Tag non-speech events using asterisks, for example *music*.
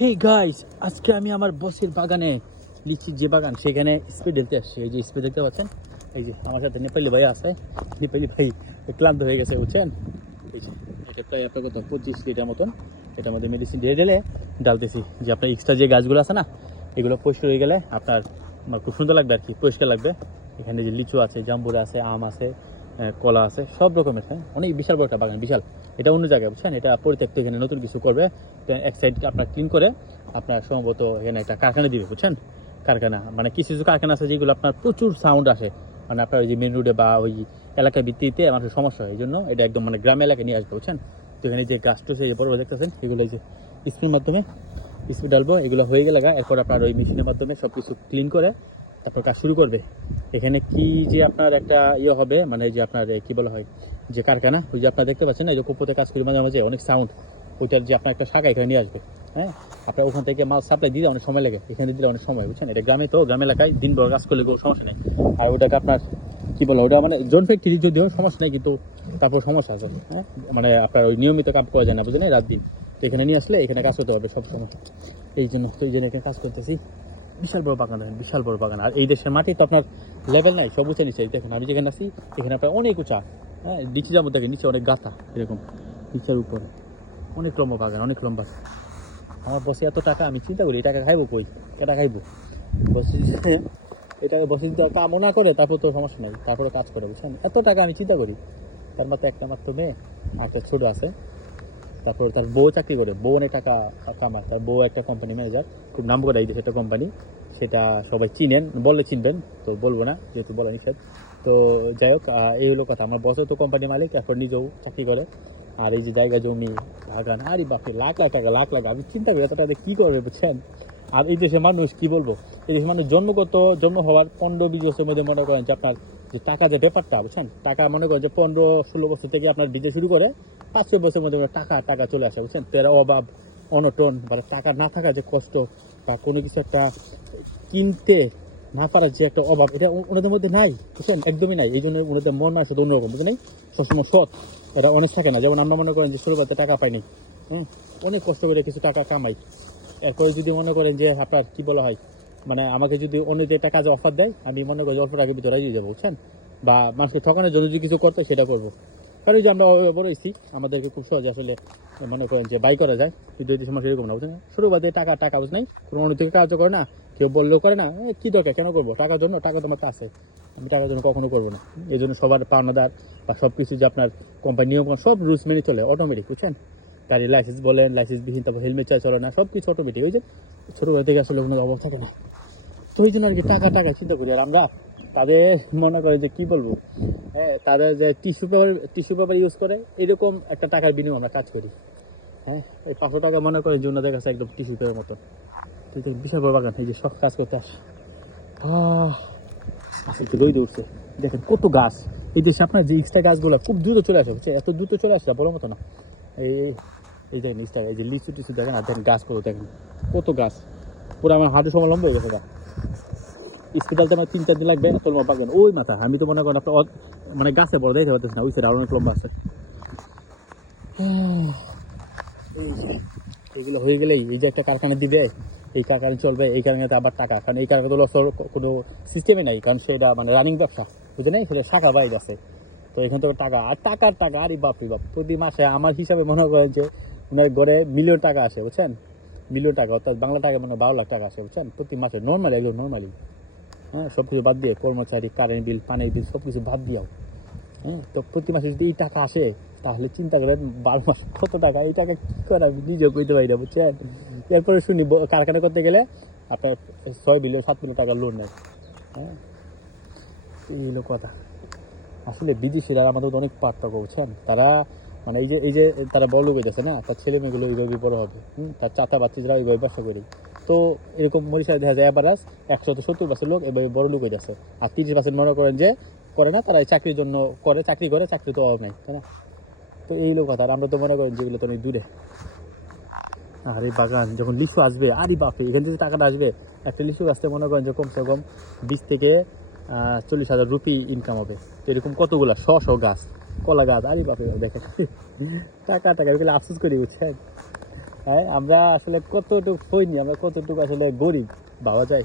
Hey guys আজকে আমি আমার বসের বাগানে লিচির যে বাগান, সেখানে স্প্রে ঢেলতে আসছি। এই যে স্প্রে দেখতে পাচ্ছেন? এই যে আমার সাথে নেপালি ভাই আছে। নেপালি ভাই ক্লান্ত হয়ে গেছে, বুঝছেন? এই যে, এটা প্রায় আপনার কত, পঁচিশ লিটার মতন এটার মধ্যে মেডিসিন ঢেলে ঢেলে ডালতেছি যে আপনার এক্সট্রা যে গাছগুলো আছে না, এগুলো পরিষ্কার হয়ে গেলে আপনার, আমার খুব সুন্দর লাগবে আর কি, পরিষ্কার লাগবে। এখানে যে লিচু আছে, জাম্বুরা আছে, আম আছে কলা আছে, সব রকমের হ্যাঁ? অনেক বিশাল বড় একটা বাগান, বিশাল। এটা অন্য জায়গায়, বুঝছেন? এটা পরিত্যক্ত এখানে নতুন কিছু করবে। এক সাইড আপনার ক্লিন করে আপনার সম্ভবত এখানে একটা কারখানা দিবে, বুঝছেন? কারখানা মানে কিছু কিছু কারখানা আছে যেগুলো আপনার প্রচুর সাউন্ড আসে। মানে আপনার ওই যে মেন রোডে বা ওই এলাকার ভিত্তিতে মানুষের সমস্যা হয় এই জন্য এটা একদম মানে গ্রাম এলাকায় নিয়ে আসবে, বুঝছেন? তো এখানে যে গাছ টুছে, এই বড় দেখতেছেন, এগুলো এই যে স্প্রের মাধ্যমে স্প্রে ডালবো এগুলো হয়ে গেলে এরপর আপনার ওই মেশিনের মাধ্যমে সব কিছু ক্লিন করে তারপর কাজ শুরু করবে। এখানে কি যে আপনার একটা ইয়ে হবে মানে যে আপনার, কি বলা হয়, যে কারখানা, ওই যে আপনারা দেখতে পাচ্ছেন এই যে কুপোতে কাজ করি, মাঝে মাঝে অনেক সাউন্ড ওইটার যে আপনার একটা শাখা এখানে নিয়ে আসবে। হ্যাঁ? আপনার ওখান থেকে মাল সাপ্লাই দিতে অনেক সময় লাগে, এখানে দিলে অনেক সময়, বুঝছেন? এটা গ্রামে তো, গ্রাম এলাকায় দিন ভর কাজ করলে কোনো সমস্যা নেই। আর ওটাকে আপনার, কি বলো, ওটা মানে জোন ফ্যাক্টরি যদিও সমস্যা নেই, কিন্তু তারপর সমস্যা আছে হ্যাঁ? মানে আপনার ওই নিয়মিত কাজ করা যায় না, বুঝলেন? রাত দিন। তো এখানে নিয়ে আসলে এখানে কাজ করতে হবে সব সময় এই জন্য এই জন্য এখানে কাজ করতেছি। বিশাল বড় বাগান দেখেন বিশাল বড় বাগান। আর এই দেশের মাটি তো আপনার লেভেল নাই সব উঁচা নিচে দেখেন, আমি যেখানে আছি, এখানে আপনার অনেক উঁচা। হ্যাঁ নিচে যাব দেখেন, নিচে অনেক গাথা, এরকম। নিচের উপরে। অনেক লম্বা বাগান, অনেক লম্বা। আমার বসে এত টাকা, আমি চিন্তা করি, এই টাকা খাইবো কই? কেটা খাইবো? বসে এটাকে বসে যদি কামও না করে, তারপর তো সমস্যা নাই, তারপরে কাজ করে, বুঝছেন? এত টাকা আমি চিন্তা করি। তার মাত্র একটা মাত্র মেয়ে, আর একটা ছোট আছে। তারপর তার বউ চাকরি করে, বউ অনেক টাকা কামায়, তার বউ একটা কোম্পানি ম্যানেজার খুব নাম করে এই একটা কোম্পানি সেটা সবাই চিনেন, বললে চিনবেন, তো বলব না, যেহেতু বলা নিষেধ। তো যাই হোক এই হলো কথা, আমার বসে তো কোম্পানি মালিক, এখন নিজেও চাকরি করে, আর এই যে জায়গা জমি, বাগান, আরে বাপরে, লাখ লাখ টাকা, লাখ লাখ, আমি চিন্তা করি এত টাকা কী করবে, বুঝছেন? আর এই দেশের মানুষ, কি বলব? এই দেশের মানুষ জন্মগত, জন্ম হওয়ার পনেরো, বিশ বছরের মধ্যে মনে করেন যে আপনার যে টাকা যে ব্যাপারটা, বুঝছেন? টাকা মনে করেন যে পনেরো, ষোলো বছর থেকে আপনার দিতে শুরু করে পাঁচ, ছয় বছরের মধ্যে টাকা টাকা চলে আসে, বুঝছেন? তেরা অভাব, অনটন, বা টাকা না থাকা যে কষ্ট, বা কোনো কিছু একটা কিনতে না পারার যে একটা অভাব, এটা ওনাদের মধ্যে নাই, বুঝছেন? একদমই নাই। এই জন্য ওনাদের মন মানুষ অন্যরকম নাই সবসময় সৎ এটা অনেক থাকে না। যেমন আমরা মনে করেন যে ষোলোবাতে টাকা পাইনি, হুম? অনেক কষ্ট করে কিছু টাকা কামাই। এরপরে যদি মনে করেন যে আপনার কি বলা হয় মানে আমাকে যদি অন্য যে একটা কাজে অফার দেয়, আমি মনে করি অল্প টাকার ভিতরে দিয়ে যাব বুঝছেন? বা মানুষকে ঠকানোর জন্য যদি কিছু করতে সেটা করব। কারণ যে আমরা হয়েছি, আমাদেরকে খুব সহজে আসলে মনে করেন যে বাই করা যায়। কিন্তু এই মানুষ এরকম না, বুঝছেন? শুরু বাদে টাকা টাকা বুঝ নাই। কোনো অন্য থেকে কাজ করে না, কেউ বললেও করে না কি দরকার? কেন করব? টাকার জন্য? টাকা তোমার কাছে। আমি টাকার জন্য কখনো করব না। এই জন্য সবার পাওনাদার বা সব কিছু যে আপনার কোম্পানি নিয়ম, সব রুলস মেনে চলে অটোমেটিক বুঝছেন? গাড়ির লাইসেন্স বলেন লাইসেন্স বিহীন, তারপর হেলমেট চাই, চলে না সব কিছু অটোমেটিক ওই যে ছোটোবেলা থেকে আসলে কোনো অভাব থাকে না। তো ওই জন্য আর কি টাকা টাকা চিন্তা করি। আর আমরা তাদের মনে করে যে কি বলব? হ্যাঁ তাদের যে tissue paper tissue paper use করে, এরকম একটা টাকার বিনিময়ে আমরা কাজ করি। হ্যাঁ এই পাঁচশো টাকা মনে করে যে ওনাদের কাছে একদম টিস্যু পেপার মতো। তো বিশাল বড় বাগান, এই যে সব কাজ করতে আসে। আসলে একটু রই উঠছে। দেখেন কত গাছ। এই দেশে আপনার যে এক্সট্রা গাছগুলো খুব দ্রুত চলে আসে এত দ্রুত চলে আসে বড় মতো না। এই। এই- দেখেন এক্সট্রা এই যে লিচু টিচু দেখেন আর দেখেন গাছ কত দেখেন কত গাছ। পুরো আমার হাঁটু সময় লম্বা হয়ে গেছে স্পিটালতে আমার তিন চার দিন লাগবে তোর মা পাবেন ওই মাথা আমি তো মনে করেন আপনার মানে গাছে বড় দেখতে পারতেছি না ওই সাইড আরও অনেক লম্বা আছে। *sighs* এই যে, এগুলো হয়ে গেলেই এই যে একটা কারখানা দিবে এই কারখানা চলবে এই কারখানাতে আবার টাকা কারণ এই কারখানা লসর কোনো সিস্টেমে নাই কারণ সেটা মানে রানিং ব্যবসা বুঝে নেই সেটা শাখা বাইর আছে। তো এখান থেকে টাকা আর টাকার টাকা আরে বাপরে বাপ প্রতি মাসে আমার হিসাবে মনে করেন যে ওনার ঘরে মিলিয়ন টাকা আসে বুঝছেন? মিলিয়ন টাকা, অর্থাৎ বাংলা টাকা মানে বারো লাখ টাকা আসে বুঝছেন? প্রতি মাসে নর্মালি একদম নর্মালি হ্যাঁ সব কিছু বাদ দিয়ে কর্মচারী কারেন্ট বিল পানির বিল সব কিছু বাদ দিয়াও। হ্যাঁ তো প্রতি মাসে যদি এই টাকা আসে, তাহলে চিন্তা করেন বারো মাস কত টাকা, এই টাকা কী করে আমি নিজেও কইতে পারি না, বুঝছেন? এরপরে শুনি কারখানা করতে গেলে আপনার ছয় বিলিয়ন, সাত বিলিয়ন টাকা লোন নেয়। হ্যাঁ এই হলো কথা। আসলে বিদেশিরা আমাদের অনেক পার্থক্য, বুঝছেন? তারা মানে এই যে এই যে তারা বড় হইতেছে না, তার ছেলে মেয়েগুলো এইভাবে বড় হবে। তার চাতা বাচ্চারা এইভাবে ব্যবসা করি। তো এরকম মরিশায় দেখা যায় একশো সত্তর পার্সেন্ট লোক এভাবে বড় লোক হয়ে যাচ্ছে আর তিরিশ পার্সেন্ট মনে করেন যে করে না, তারা এই চাকরির জন্য করে, চাকরি করে, চাকরি তো অভাব নেই, তাই না? তো এই লোক কথা আমরা তো মনে করেন যেগুলো তো অনেক দূরে। আর এই বাগান, যখন লিচু আসবে, আরে বাপে এখান থেকে টাকাটা আসবে, একটা লিচু গাছতে মনে করেন যে কমসে কম বিশ থেকে চল্লিশ হাজার রুপি ইনকাম হবে। তো এরকম কতগুলা, শ শ গাছ। কলা গাছ আরে বাপে দেখেন। টাকা টাকা এগুলো আফসোস করি, বুঝছেন? হ্যাঁ আমরা আসলে কতটুকু হইনি আমরা কতটুকু আসলে গরিব, ভাবা যায়?